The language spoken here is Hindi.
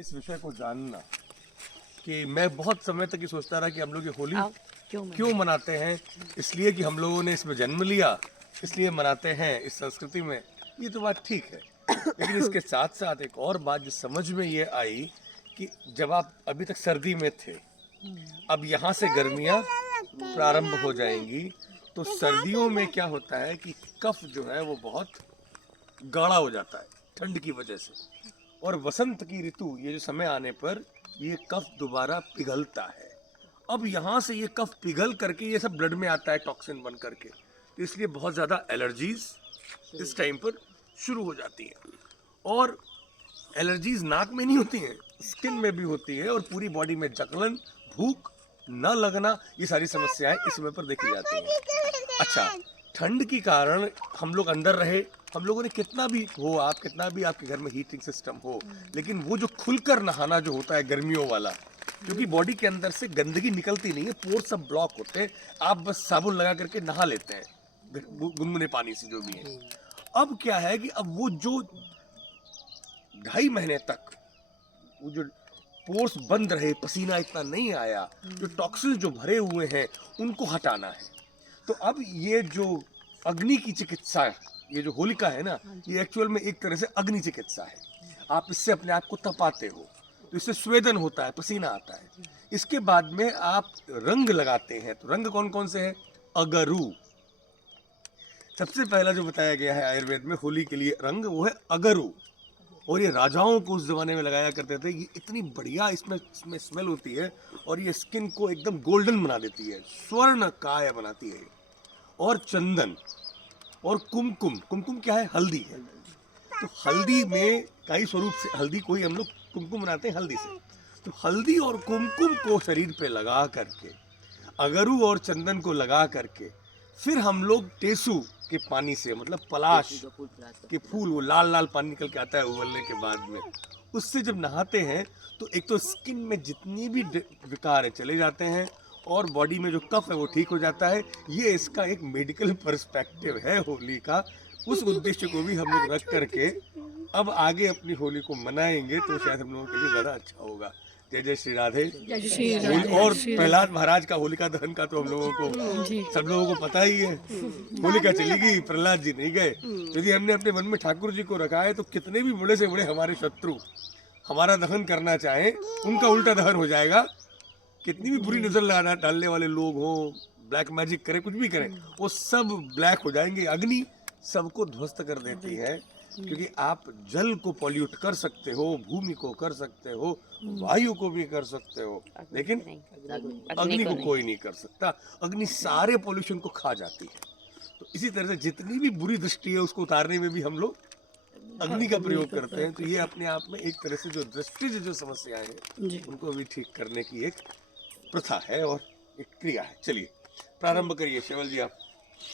इस विषय को जानना कि मैं बहुत समय तक ये सोचता रहा कि हम लोग ये होली क्यों मनाते हैं। इसलिए कि हम लोगों ने इसमें जन्म लिया, इसलिए मनाते हैं इस संस्कृति में। ये तो बात ठीक है, लेकिन इसके साथ साथ एक और बात जो समझ में ये आई कि जब आप अभी तक सर्दी में थे, अब यहाँ से गर्मियाँ प्रारंभ हो जाएंगी, तो सर्दियों में क्या होता है कि कफ जो है वो बहुत गाढ़ा हो जाता है ठंड की वजह से, और वसंत की ऋतु ये जो समय आने पर ये कफ दोबारा पिघलता है। अब यहाँ से ये कफ पिघल करके ये सब ब्लड में आता है टॉक्सिन बन करके, तो इसलिए बहुत ज़्यादा एलर्जीज इस टाइम पर शुरू हो जाती हैं। और एलर्जीज नाक में नहीं होती हैं, स्किन में भी होती है, और पूरी बॉडी में जलन, भूख न लगना, ये सारी समस्याएं इस समय पर देखी जाती हैं। अच्छा, ठंड के कारण हम लोग अंदर रहे, हम लोगों ने कितना भी हो, आप कितना भी आपके घर में हीटिंग सिस्टम हो, लेकिन वो जो खुलकर नहाना जो होता है गर्मियों वाला, क्योंकि बॉडी के अंदर से गंदगी निकलती नहीं है, पोर सब ब्लॉक होते हैं, आप बस साबुन लगा करके नहा लेते हैं गुनगुने पानी से जो भी है। अब क्या है कि अब वो जो 2.5 महीने तक वो जो पोर्स बंद रहे, पसीना इतना नहीं आया, जो टॉक्सिन जो भरे हुए हैं उनको हटाना है। तो अब ये जो अग्नि की चिकित्सा, ये जो होलिका है ना, ये एक्चुअल में एक तरह से अग्नि चिकित्सा है। आप इससे अपने आप को तपाते हो, तो इससे स्वेदन होता है, पसीना आता है। इसके बाद में आप रंग लगाते हैं, तो रंग कौन कौन से हैं? अगरू। सबसे पहला जो बताया गया है आयुर्वेद में होली के लिए रंग, वो है अगरू। और ये राजाओं को उस जमाने में लगाया करते थे। ये इतनी बढ़िया इसमें स्मेल होती है, और ये स्किन को एकदम गोल्डन बना देती है, स्वर्ण काय बनाती है। और चंदन और कुमकुम, कुमकुम क्या है? हल्दी है। तो हल्दी में कई स्वरूप से, हल्दी को ही हम लोग कुमकुम बनाते हैं हल्दी से। तो हल्दी और कुमकुम को शरीर पे लगा करके, अगरू और चंदन को लगा करके, फिर हम लोग टेसू के पानी से, मतलब पलाश के फूल, वो लाल लाल पानी निकल के आता है उबलने के बाद में, उससे जब नहाते हैं तो एक तो स्किन में जितनी भी विकार है चले जाते हैं, और बॉडी में जो कफ है वो ठीक हो जाता है। ये इसका एक मेडिकल पर्सपेक्टिव है होली का। उस उद्देश्य को भी हम लोग रख करके अब आगे अपनी होली को मनाएंगे तो शायद हम लोगों के लिए ज़्यादा अच्छा होगा। जय जय श्री राधे। और प्रहलाद महाराज का होलिका दहन का तो हम लोगों को, सब लोगों को पता ही है। होलिका चली गई, प्रहलाद जी नहीं गए। यदि हमने अपने मन में ठाकुर जी को रखा है, तो कितने भी बड़े से बड़े हमारे शत्रु हमारा दहन करना चाहें, उनका उल्टा दहन हो जाएगा। कितनी भी बुरी नजर लगाना डालने वाले लोग हो, ब्लैक मैजिक करें, कुछ भी करें, वो सब ब्लैक हो जाएंगे। अग्नि सबको ध्वस्त कर देती है, क्योंकि आप जल को पॉल्यूट कर सकते हो, भूमि को कर सकते हो, वायु को भी कर सकते हो, लेकिन अग्नि को कोई नहीं कर सकता। अग्नि सारे पॉल्यूशन को खा जाती है। तो इसी तरह से जितनी भी बुरी दृष्टि है उसको उतारने में भी हम लोग अग्नि का प्रयोग करते हैं। तो ये अपने आप में एक तरह से जो दृष्टि से जो समस्याएं हैं उनको भी ठीक करने की एक प्रथा है और एक क्रिया है। चलिए प्रारंभ करिए शेवल जी आप।